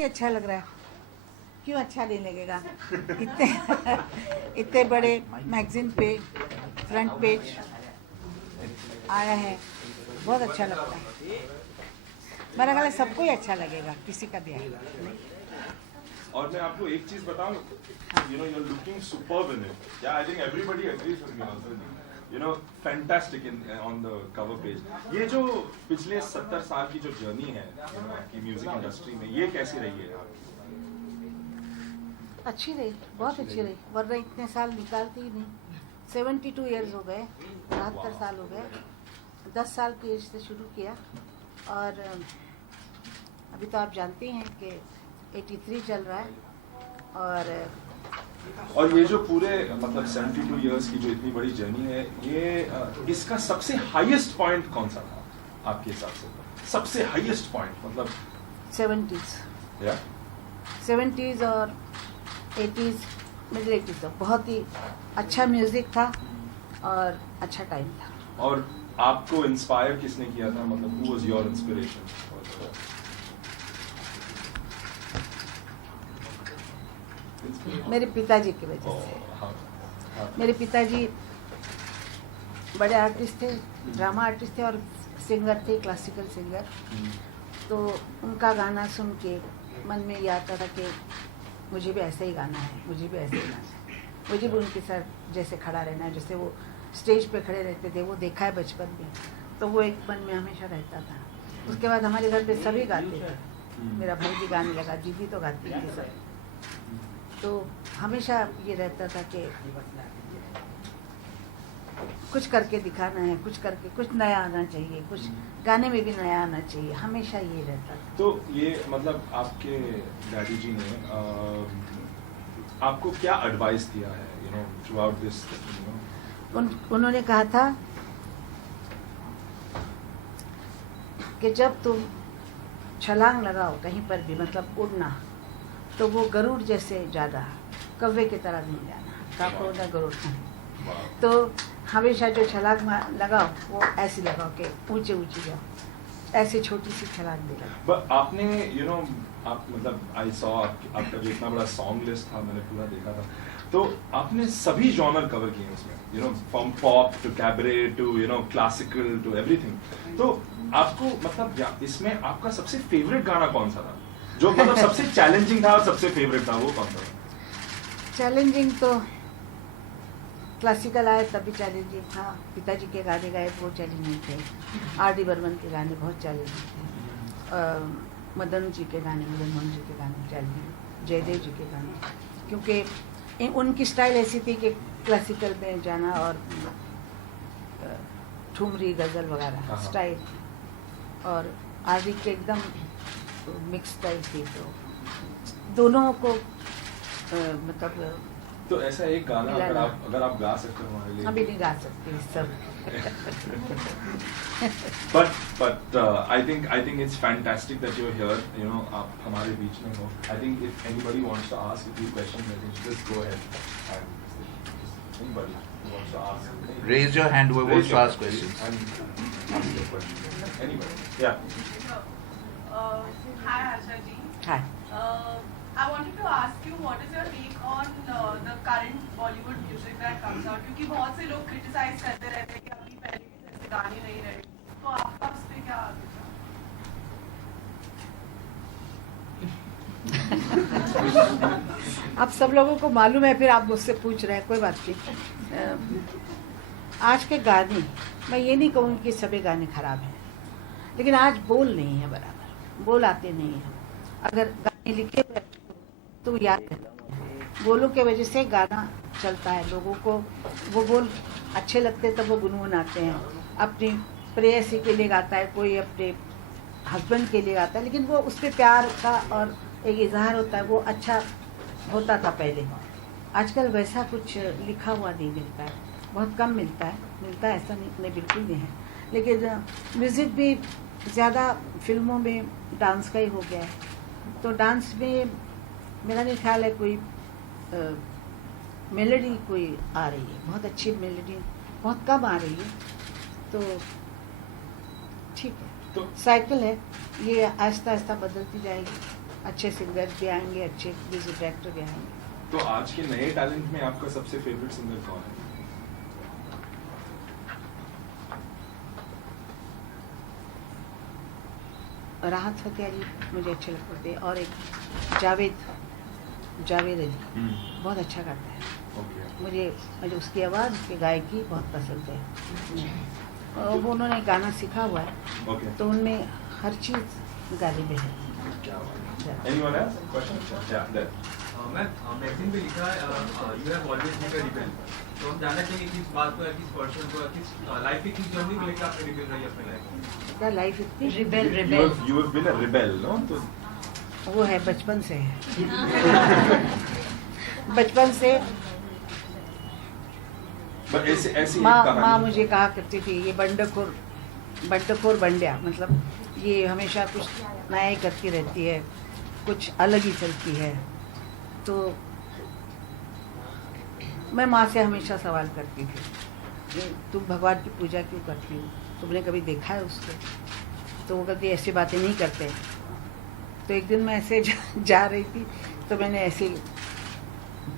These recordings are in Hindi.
ही अच्छा लग रहा है। क्यों अच्छा नहीं लगेगा? इतने इतने बड़े मैगजीन पे फ्रंट पेज आया है, बहुत अच्छा लगता है। मेरा ख्याल है सबको ही अच्छा लगेगा, किसी का भी आएगा। और मैं आपको एक चीज बताऊं, you know, you are looking superb in it. Yeah I think everybody agrees with me also, you know, fantastic in on the cover page. ये जो पिछले 70 साल की जो जर्नी है, यू नो, आपकी म्यूजिक इंडस्ट्री में, ये कैसी रही है आपकी? अच्छी रही, बहुत अच्छी रही, वरना इतने साल निकालती ही नहीं। 72 ईयर्स हो गए, 72 साल हो गए। 10 साल की एज से शुरू किया और अभी तो आप जानते हैं कि 83 चल रहा है। और ये जो पूरे मतलब 72 इयर्स की जो इतनी बड़ी जर्नी है, ये इसका सबसे हाईएस्ट पॉइंट कौन सा था आपके हिसाब से? सबसे हाईएस्ट पॉइंट मतलब 70s, या 70s और 80s, मिडिल 80s, तो बहुत ही अच्छा म्यूजिक था और अच्छा टाइम था। और आपको इंस्पायर किसने किया था, मतलब हु वाज योर इंस्पिरेशन? मेरे पिताजी की वजह से। मेरे पिताजी बड़े आर्टिस्ट थे, ड्रामा आर्टिस्ट थे और सिंगर थे, क्लासिकल सिंगर। तो उनका गाना सुन के मन में ये आता था कि मुझे भी ऐसा ही गाना है, मुझे भी ऐसे ही गाना है, मुझे भी उनके साथ जैसे खड़ा रहना है, जैसे वो स्टेज पे खड़े रहते थे, वो देखा है बचपन में, तो वो एक मन में हमेशा रहता था। उसके बाद हमारे घर पे सभी गाते थे, मेरा भाई भी गाने लगा, दीदी तो गाती थी सब। तो हमेशा ये रहता था कि कुछ करके दिखाना है, कुछ करके कुछ नया आना चाहिए, कुछ गाने में भी नया आना चाहिए, हमेशा ये रहता था। तो ये मतलब आपके डैडी जी ने आपको क्या एडवाइस दिया है, you no, through out this, you know? उन्होंने कहा था कि जब तुम छलांग लगाओ कहीं पर भी, मतलब उड़ना, तो वो गरुड़ जैसे जाना, कौवे की तरह नहीं जाना, काको ना गरुड़ नहीं। तो हमेशा जो छलांग लगाओ वो ऐसी लगाओ कि ऊंचे ऊंचे जाओ, ऐसी छोटी सी छलांग दे लगाओ। आपने, यू नो, आप मतलब आई सॉ आपका जो इतना बड़ा सॉन्ग लिस्ट था, मैंने पूरा देखा था, तो आपने सभी जॉनर कवर किए उसमें, you know, from pop to cabaret to, you know, classical to everything. तो आपको मतलब इसमें आपका सबसे फेवरेट गाना कौन सा था, जो मतलब सबसे चैलेंजिंग था और सबसे फेवरेट था, वो कौन सा था? चैलेंजिंग तो क्लासिकल आए तभी चैलेंजिंग था, पिताजी के गाने गाए वो चैलेंजिंग थे, R.D. बर्मन के गाने बहुत चैलेंजिंग थे, मदन जी के गाने, मदन मोहन जी के गाने चैलेंजिंग, जयदेव जी के गाने, क्योंकि उनकी स्टाइल ऐसी थी कि क्लासिकल में जाना और ठुमरी गज़ल वगैरह स्टाइल, और R.D. के एकदम मिक्स टाइप थी, तो दोनों को मतलब। तो ऐसा एक गाना अगर आप गा सकते हो हमारे लिए? अभी नहीं गा सकते सब। but I think it's fantastic that you're here, you know, आप हमारे बीच में हो। I think if anybody wants to ask a few questions, I think just go ahead and anybody who wants to ask, raise your hand whoever wants to ask questions and ask your question. Anybody? Yeah. Hi Asha ji. Hi. I wanted to ask you what is your take on the current Bollywood music that comes out, क्योंकि बहुत से लोग criticize करते रहते हैं कि अभी पहले के जैसे गाने नहीं रहे, तो आपका उस पे क्या आप सब लोगों को मालूम है, फिर आप मुझसे पूछ रहे हैं, कोई बात नहीं। आज के गाने, मैं ये नहीं कहूँगी कि सभी गाने खराब हैं, लेकिन आज बोल नहीं है बराबर, बोल आते नहीं हैं। अगर गाने लिखे हुए तो याद है, बोलों के वजह से गाना चलता है, लोगों को वो बोल अच्छे लगते तब वो गुनगुनाते हैं। अपनी प्रेयसी के लिए गाता है, कोई अपने हस्बैंड के लिए गाता है, लेकिन वो उस पर प्यार का और एक इजहार होता है, वो अच्छा होता था पहले। आजकल वैसा कुछ लिखा हुआ नहीं मिलता है, बहुत कम मिलता है ऐसा नहीं बिल्कुल नहीं है। लेकिन म्यूज़िक भी ज़्यादा फिल्मों में डांस का ही हो गया है, तो डांस में मेरा नहीं ख्याल है कोई मेलोडी कोई आ रही है, बहुत अच्छी मेलोडी बहुत कम आ रही है, तो ठीक है, तो साइकिल है, ये आहिस्ता आहिस्ता बदलती जाएगी। अच्छे सिंगर्स भी आएंगे, अच्छे म्यूजिक डायरेक्टर भी आएंगे। तो आज के नए टैलेंट में आपका सबसे फेवरेट सिंगर कौन है? राहत फतेह अली मुझे अच्छे लगते थे, और एक जावेद अली बहुत अच्छा गाता है। ओके। मुझे उसकी आवाज़, उसकी गायकी बहुत पसंद है। और वो उन्होंने गाना सीखा हुआ है, ओके। तो उनमें हर चीज़ गाने में है। क्या बात है। Anyone else? Question? Yeah, there. Magazine पे लिखा है you have always been a rebel. तो हम जानना चाहिए किस बात को या किस पर्सन को या किस लाइफ की किस जर्नी को लेकर आपने रिबेल रही अपनी लाइफ में? क्या लाइफ इतनी You have been a rebel, no? तो वो है बचपन से है। बचपन से but ऐसी माँ एक कहानी। मुझे कहा करती थी, ये बंडखोर बंड्या, मतलब ये हमेशा कुछ नया ही करती रहती है, कुछ अलग ही चलती है। तो मैं माँ से हमेशा सवाल करती थी कि तुम भगवान की पूजा क्यों करती हो, तुमने कभी देखा है उसको? तो वो कहती ऐसी बातें नहीं करते। तो एक दिन मैं ऐसे जा रही थी, तो मैंने ऐसे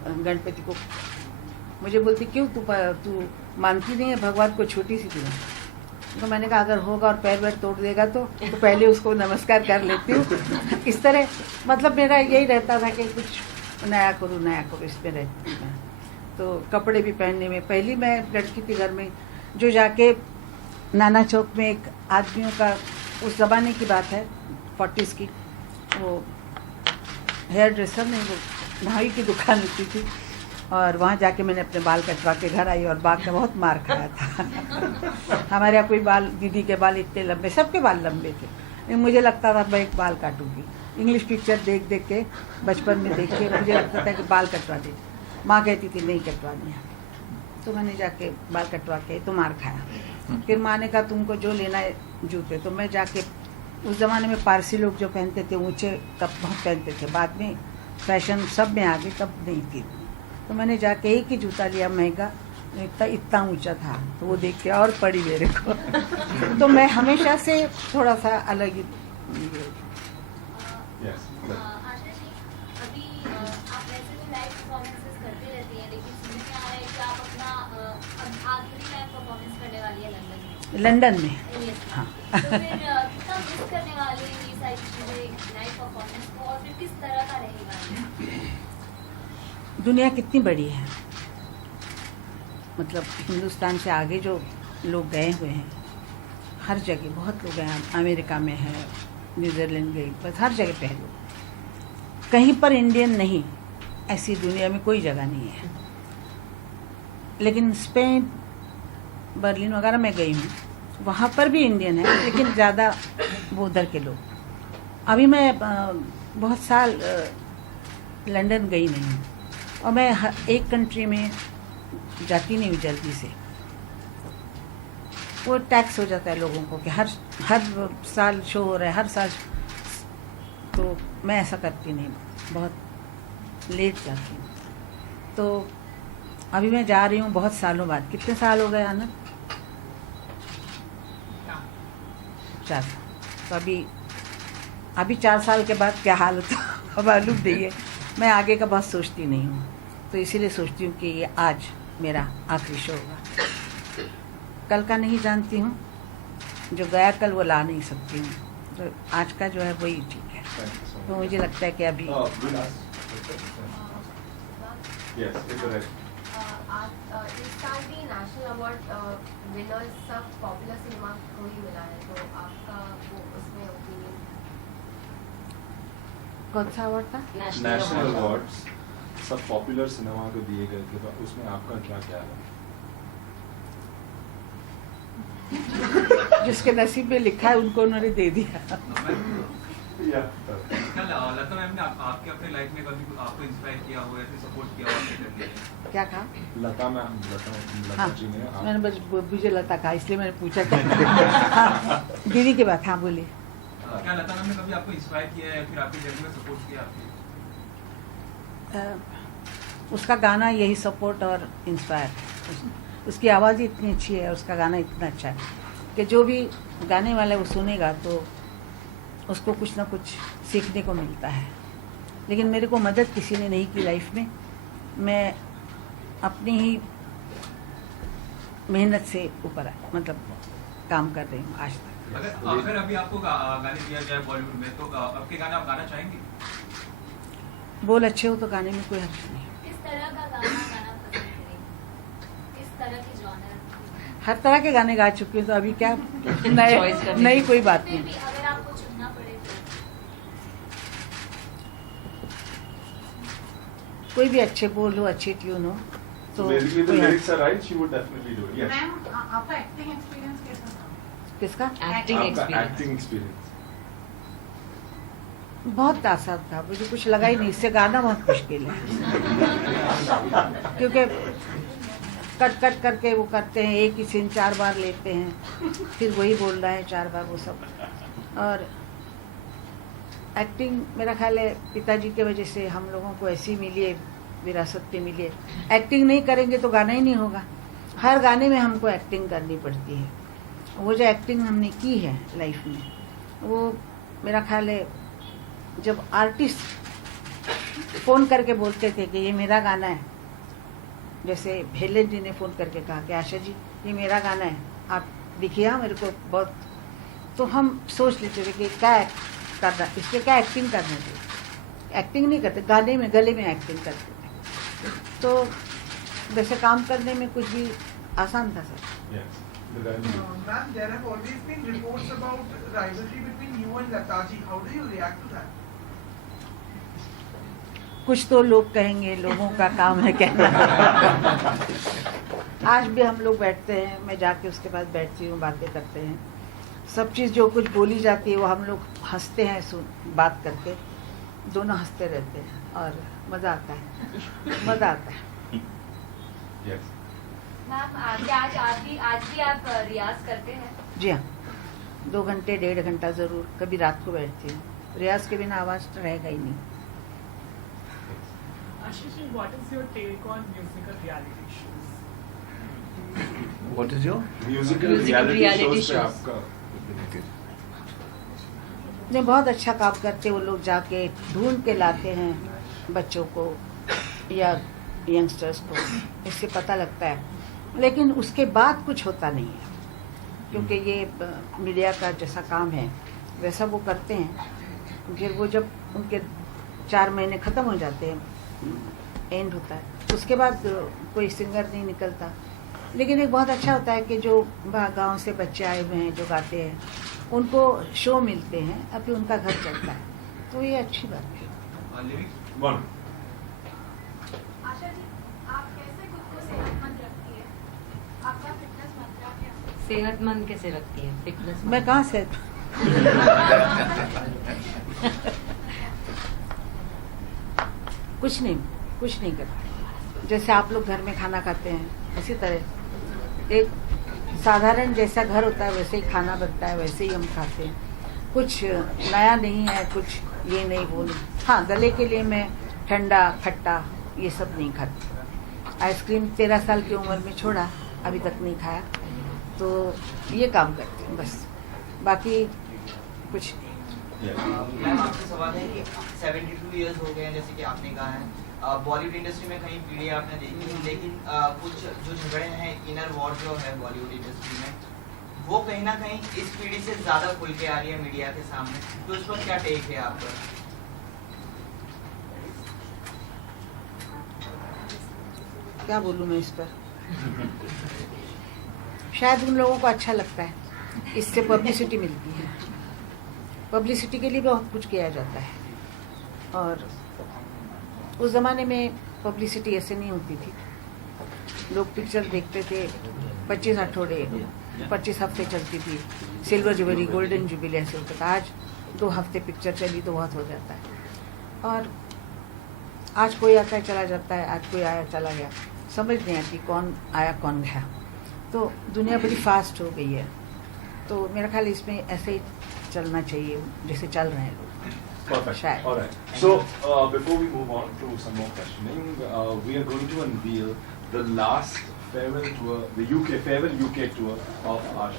गणपति को, मुझे बोलती क्यों तू मानती नहीं है भगवान को, छोटी सी थी। तो मैंने कहा अगर होगा और पैर वैर तोड़ देगा तो पहले उसको नमस्कार कर लेती हूँ। इस तरह मतलब मेरा यही रहता था कि कुछ नया करूँ, इसमें रहती थी मैं। तो कपड़े भी पहनने में, पहली मैं लड़की थी घर में जो जाके नाना चौक में एक आदमियों का, उस ज़माने की बात है 40s की, वो हेयर ड्रेसर नहीं, वो नाई की दुकान होती थी, और वहाँ जाके मैंने अपने बाल कटवा के घर आई और बाल का बहुत मार खाया था। हमारे यहाँ कोई बाल, दीदी के बाल इतने लंबे, सबके बाल लंबे थे, मुझे लगता था मैं एक बाल काटूंगी। इंग्लिश पिक्चर देख देख के बचपन में देख के मुझे लगता था कि बाल कटवा दे। माँ कहती थी नहीं कटवानी है, तो मैंने जाके बाल कटवा के तो मार खाया। फिर माँ ने कहा तुमको जो लेना है जूते, तो मैं जाके, उस ज़माने में पारसी लोग जो पहनते थे ऊँचे, तब बहुत पहनते थे, बाद में फैशन सब में आ गई, तब नहीं थी। तो मैंने जाके एक ही जूता लिया महंगा, इतना ऊंचा था, तो वो देख के और पड़ी मेरे को। तो मैं हमेशा से थोड़ा सा अलग ही। Yes. आशा जी, अभी आप वैसे तो लाइव परफॉर्मेंसेस करते रहती हैं, लेकिन सुनने में आ रहा है कि आप अपना आखिरी लाइव परफॉर्मेंस करने वाली है लंदन में। लंदन में Yes. हाँ। तो फिर कितना मिस करने वाले हैं ये सारी चीज़ें लाइव परफॉर्मेंस को, और फिर किस तरह का रहेगा? दुनिया कितनी बड़ी है, मतलब हिंदुस्तान से आगे जो लोग गए हुए हैं, हर जगह बहुत लोग हैं। अमेरिका में है, न्यूजीलैंड गई, बस हर जगह पे है लोग। कहीं पर इंडियन नहीं, ऐसी दुनिया में कोई जगह नहीं है। लेकिन स्पेन, बर्लिन वगैरह में गई हूँ, वहाँ पर भी इंडियन है, लेकिन ज़्यादा वो उधर के लोग। अभी मैं बहुत साल लंदन गई नहीं हूँ, और मैं एक कंट्री में जाती नहीं हूँ जल्दी से। वो टैक्स हो जाता है लोगों को कि हर साल शो हो रहा है, हर साल, तो मैं ऐसा करती नहीं, बहुत लेट जाती हूँ। तो अभी मैं जा रही हूँ बहुत सालों बाद। कितने साल हो गए आना? 4 साल। तो अभी 4 साल के बाद क्या हाल होता मालूम नहीं है। मैं आगे का बहुत सोचती नहीं हूँ, तो इसीलिए सोचती हूँ कि ये आज मेरा आखिरी शो होगा। कल का नहीं जानती हूँ, जो गया कल वो ला नहीं सकती हूँ, तो आज का जो है वही ठीक है। तो मुझे लगता है कि अभी Yes, it's right. इस साल भी नेशनल अवार्ड विनर्स सब पॉपुलर सिनेमा को ही मिला है, तो आपका वो उसमें ओपिनियन? कौन सा अवार्ड था? नेशनल अवार्ड्स सब पॉपुलर सिनेमा को दिए गए थे, तो उसमें आपका क्या ख्याल है? जिसके नसीब में लिखा है उनको उन्होंने दे दिया। क्या लता मैम ने आपके अपने लाइफ में कभी आपको इंस्पायर किया हो या फिर सपोर्ट किया हो आपके करने में? क्या कहा? लता जी ने मैंने बस मुझे लता कहा, इसलिए मैंने पूछा क्या। दीदी की बात, हाँ बोलिए। क्या लता मैम ने कभी आपको इंस्पायर किया है या फिर आपकी जर्नी में सपोर्ट किया आपकी? उसका गाना यही सपोर्ट और इंस्पायर। उसकी आवाज़ ही इतनी अच्छी है, उसका गाना इतना अच्छा है कि जो भी गाने वाला वो सुनेगा तो उसको कुछ ना कुछ सीखने को मिलता है। लेकिन मेरे को मदद किसी ने नहीं की लाइफ में। मैं अपनी ही मेहनत से ऊपर मतलब काम कर रही हूँ आज तक। अगर अभी आपको गाने दिया जाए बॉलीवुड में तो आपके गाने आप गाना चाहेंगे? बोल अच्छे हो तो गाने में कोई हर्ज नहीं। किस तरह का गाना गाना पसंद करेंगे? किस तरह की जॉनर? हर तरह के गाने गा चुकी हूँ तो अभी क्या नई कोई बात फिर नहीं। भी अगर आपको चुनना पड़े तो कोई भी अच्छे बोल हो, अच्छी ट्यून हो तो Basically, the कोई lyrics are right. She would definitely do it. Yes. Ma'am आपका एक्टिंग एक्सपीरियंस कैसा था? किसका एक्टिंग आपका एक्सपीरियंस acting experience. बहुत आसान था, मुझे कुछ लगा ही नहीं। इससे गाना बहुत मुश्किल है क्योंकि कट कट करके वो करते हैं, एक ही सीन 4 बार लेते हैं, फिर वही बोल रहा है 4 बार वो सब। और एक्टिंग मेरा ख्याल है पिताजी की वजह से हम लोगों को ऐसी मिली है, विरासत पे मिली है। एक्टिंग नहीं करेंगे तो गाना ही नहीं होगा। हर गाने में हमको एक्टिंग करनी पड़ती है। वो जो एक्टिंग हमने की है लाइफ में, वो मेरा ख्याल है जब आर्टिस्ट फ़ोन करके बोलते थे कि ये मेरा गाना है, जैसे हेलेन जी ने फ़ोन करके कहा कि आशा जी ये मेरा गाना है, आप लिखिए मेरे को बहुत, तो हम सोच लेते थे कि क्या करना, इसमें क्या एक्टिंग करना चाहिए। एक्टिंग नहीं करते, गाने में गले में एक्टिंग करते थे। तो वैसे काम करने में कुछ भी आसान था sir. Yes. The guy. Ma'am, there have always been reports about rivalry between you and Lata ji. How do you react to that? कुछ तो लोग कहेंगे, लोगों का काम है कहना। आज भी हम लोग बैठते हैं, मैं जाके उसके पास बैठती हूँ, बातें करते हैं। सब चीज़ जो कुछ बोली जाती है वो हम लोग हंसते हैं, बात करके दोनों हंसते रहते हैं और मज़ा आता है, मज़ा आता है। Yes. मैम क्या आज भी आप रियाज करते हैं? जी हाँ, 2 घंटे 1.5 घंटा ज़रूर, कभी रात को बैठती हूँ। रियाज के बिना आवाज़ तो रहेगा ही नहीं। Ashish, what is your take on musical reality shows? What is your? Musical Musical reality reality shows पे shows. आपका नहीं, बहुत अच्छा काम करते वो लोग, जाके ढूंढ के लाते हैं बच्चों को या यंगस्टर्स को, इससे पता लगता है। लेकिन उसके बाद कुछ होता नहीं है, क्योंकि ये मीडिया का जैसा काम है वैसा वो करते हैं। फिर वो जब उनके 4 महीने ख़त्म हो जाते हैं, एंड होता है, उसके बाद कोई सिंगर नहीं निकलता। लेकिन एक बहुत अच्छा होता है कि जो गांव से बच्चे आए हुए हैं जो गाते हैं, उनको शो मिलते हैं, और फिर उनका घर चलता है, तो ये अच्छी बात है। Lyrics One. आशा जी, आप कैसे खुद को सेहतमंद रखती है? आपका फिटनेस मंत्र क्या है? सेहतमंद कैसे रखती है? फिटनेस मैं कहाँ से कुछ नहीं करती। जैसे आप लोग घर में खाना खाते हैं, इसी तरह एक साधारण जैसा घर होता है वैसे ही खाना बनता है, वैसे ही हम खाते हैं। कुछ नया नहीं है, कुछ ये नहीं वो नहीं। हाँ, गले के लिए मैं ठंडा खट्टा ये सब नहीं खाती। आइसक्रीम 13 साल की उम्र में छोड़ा, अभी तक नहीं खाया, तो ये काम करती हूँ बस, बाकी कुछ नहीं। मैम आपसे सवाल है कि 72 इयर्स हो गए हैं, जैसे कि आपने कहा है बॉलीवुड इंडस्ट्री में कहीं पीढ़ी आपने देखी, लेकिन कुछ जो झगड़े हैं, इनर वॉर जो है बॉलीवुड इंडस्ट्री में, वो कहीं ना कहीं इस पीढ़ी से ज़्यादा खुल के आ रही है मीडिया के सामने, तो उस पर क्या टेक है आपका? क्या बोलूँ मैं इस पर? शायद उन लोगों को अच्छा लगता है, इससे पब्लिसिटी मिलती है। पब्लिसिटी के लिए बहुत कुछ किया जाता है, और उस ज़माने में पब्लिसिटी ऐसे नहीं होती थी। लोग पिक्चर देखते थे, 25 हफ्ते चलती थी, सिल्वर जुबली, गोल्डन जुबली ऐसे होता था। आज 2 हफ्ते पिक्चर चली तो बहुत हो जाता है, और आज कोई आता है चला जाता है, आज कोई आया चला गया, समझ नहीं आती कौन आया कौन गया। तो दुनिया बड़ी फास्ट हो गई है, तो मेरा ख्याल इसमें ऐसे ही चलना चाहिए जैसे चल रहे हैं लोग। Perfect. शायद। All right. So before we move on to some more questioning, we are going to unveil the last farewell tour, the farewell UK tour of Asha.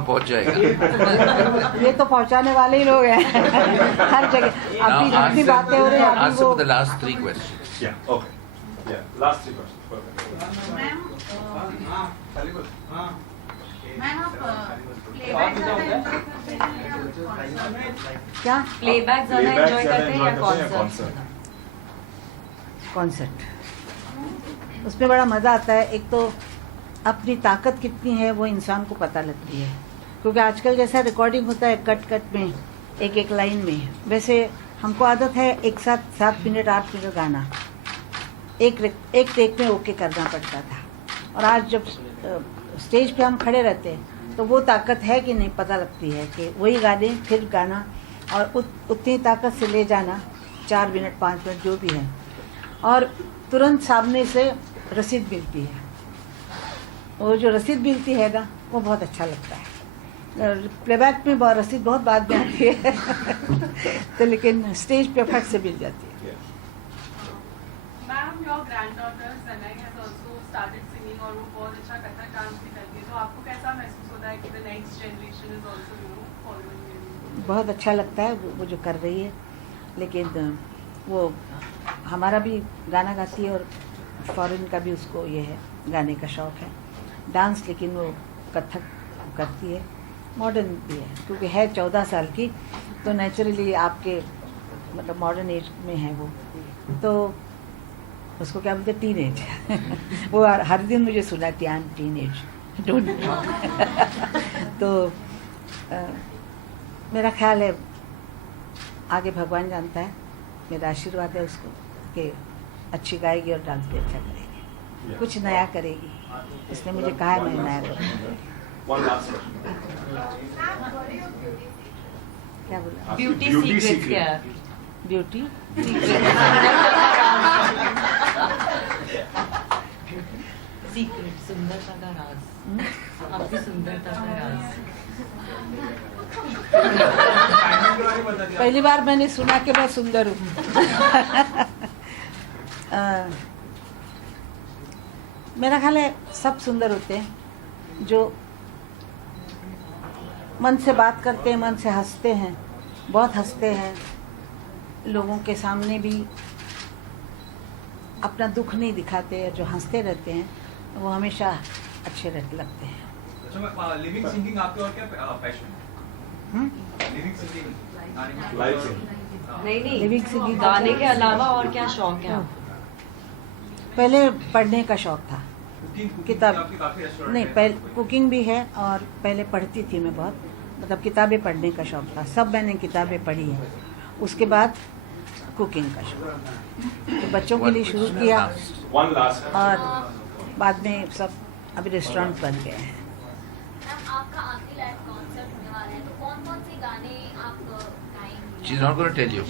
वहाँ पहुँच जाएगा। ये तो पहुंचाने वाले ही लोग हैं हर जगह। अभी जितनी बातें हो रही हैं अभी Answer वो for the last 3 questions. Yeah, okay. Yeah, last 3 questions. Perfect. Ma'am आप प्लेबैक ज़्यादा enjoy करते हैं या concert? क्या प्लेबैक ज्यादा Playback एंजॉय ज़्यादा करते हैं enjoy या करते हैं कॉन्सर्ट? कॉन्सर्ट, उसमें बड़ा मज़ा आता है। एक तो अपनी ताकत कितनी है वो इंसान को पता लगती है, क्योंकि आजकल जैसा रिकॉर्डिंग होता है कट कट में, एक एक लाइन में, वैसे हमको आदत है एक साथ 7 मिनट 8 मिनट गाना एक टेक में ओके करना पड़ता था। और आज जब स्टेज पे हम खड़े रहते हैं तो वो ताकत है कि नहीं पता लगती है कि वही गाने फिर गाना और उतनी ताकत से ले जाना 4 मिनट 5 मिनट जो भी है, और तुरंत सामने से रसीद मिलती है। वो जो रसीद मिलती है ना वो बहुत अच्छा लगता है। प्लेबैक में रसीद बहुत बाद में आती है तो लेकिन स्टेज पे फट से मिल जाती है। मैम योर ग्रैंडडॉटर सनई हैज आल्सो स्टार्टेड सिंगिंग और वो बहुत अच्छा कथक डांस भी करती है, तो आपको कैसा महसूस होता है कि the next generation is also following? बहुत अच्छा लगता है वो जो कर रही है, लेकिन वो हमारा भी गाना गाती है और फॉरेन का भी उसको ये है गाने का शौक है, डांस, लेकिन वो कथक करती है, मॉडर्न भी है क्योंकि है 14 साल की, तो नेचुरली आपके मतलब मॉडर्न एज में है वो, तो उसको क्या बोलते टीन एज वो हर दिन मुझे सुनाती है टीन एज डोंट तो मेरा ख्याल है आगे भगवान जानता है, मेरा आशीर्वाद है उसको कि अच्छी गाएगी और डांस भी अच्छा करेगी, कुछ नया करेगी। इसने मुझे कहा है मैं नया करूँगी। One last question. क्या बोला? Beauty Beauty secret secret. क्या है? ब्यूटी सीक्रेट, सुंदरता का राज, आपकी सुंदरता का राज। पहली बार मैंने सुना कि मैं सुंदर हूँ मेरा ख्याल है सब सुंदर होते हैं जो मन से बात करते हैं, मन से हंसते हैं, बहुत हंसते हैं, लोगों के सामने भी अपना दुख नहीं दिखाते, जो हंसते रहते हैं वो हमेशा अच्छे लगते हैं। अच्छा, लिविंग सिंगिंग आपके और क्या पैशन है? Living singing, Live singing. नहीं लिविंग सिंगिंग गाने के अलावा और क्या शौक है आपको? पहले पढ़ने का शौक था, कुकिंग किताब आपकी काफी रेस्टोरेंट नहीं, पहले कुकिंग भी है और पहले पढ़ती थी मैं बहुत, मतलब किताबें पढ़ने का शौक था, सब मैंने किताबें पढ़ी हैं। उसके बाद कुकिंग का शौक, तो बच्चों के लिए शुरू किया One last. और बाद में सब अभी रेस्टोरेंट बन गए हैं। मैम आपका आखिरी लाइव कॉन्सर्ट होने वाला है, तो कौन-कौन से गाने आप गाएंगे? She's not going to tell you.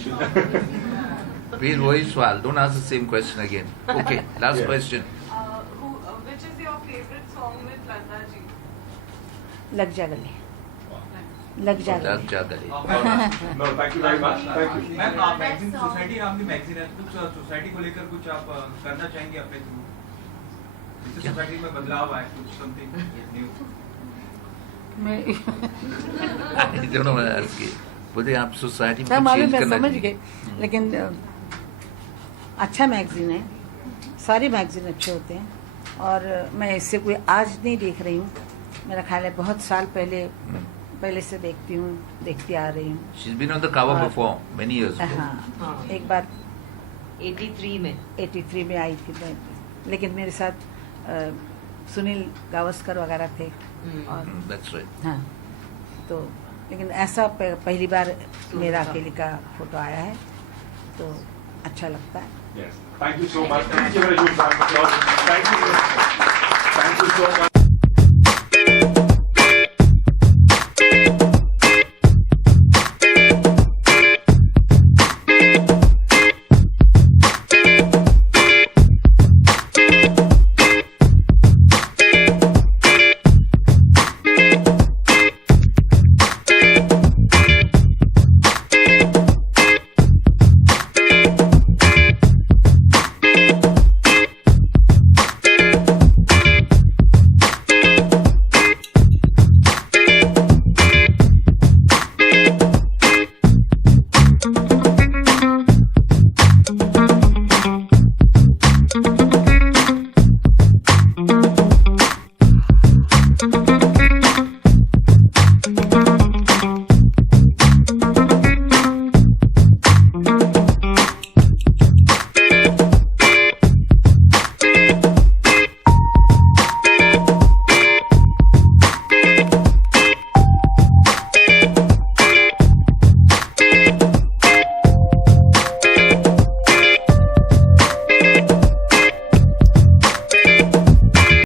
Please, वही सवाल. Don't ask the same question again. Okay, last Yeah. question. Which is your favorite song with Lata ji? लग जा गले, लग जा लग गले। जा गले. No, thank you very much. Thank you. Ma'am आप मैगजीन सोसाइटी नाम की मैगजीन है, कुछ सोसाइटी को लेकर कुछ आप करना चाहेंगे अपने थ्रू, जिससे सोसाइटी में बदलाव आए, कुछ समथिंग न्यू? मैं I don't know what to ask you. बोलते आप सोसाइटी मैं में मालूम चेंज मैं करना समझ चाहिए. गई, लेकिन अच्छा मैगजीन है, सारे मैगजीन अच्छे होते हैं और मैं इससे कोई आज नहीं देख रही हूँ, मेरा ख्याल है बहुत साल पहले से देखती हूँ, देखती आ रही हूँ। She's been on the cover और- before, many years ago. हाँ, एक बार 83 में 83 में आई थी मैं, लेकिन मेरे साथ सुनील गावस्कर वगैरह थे और That's right. हाँ, तो लेकिन ऐसा पहली बार मेरा अकेले का फोटो आया है तो अच्छा लगता है। Yes. Thank you so much. Please give her a huge round of applause. Thank you. Thank you so much.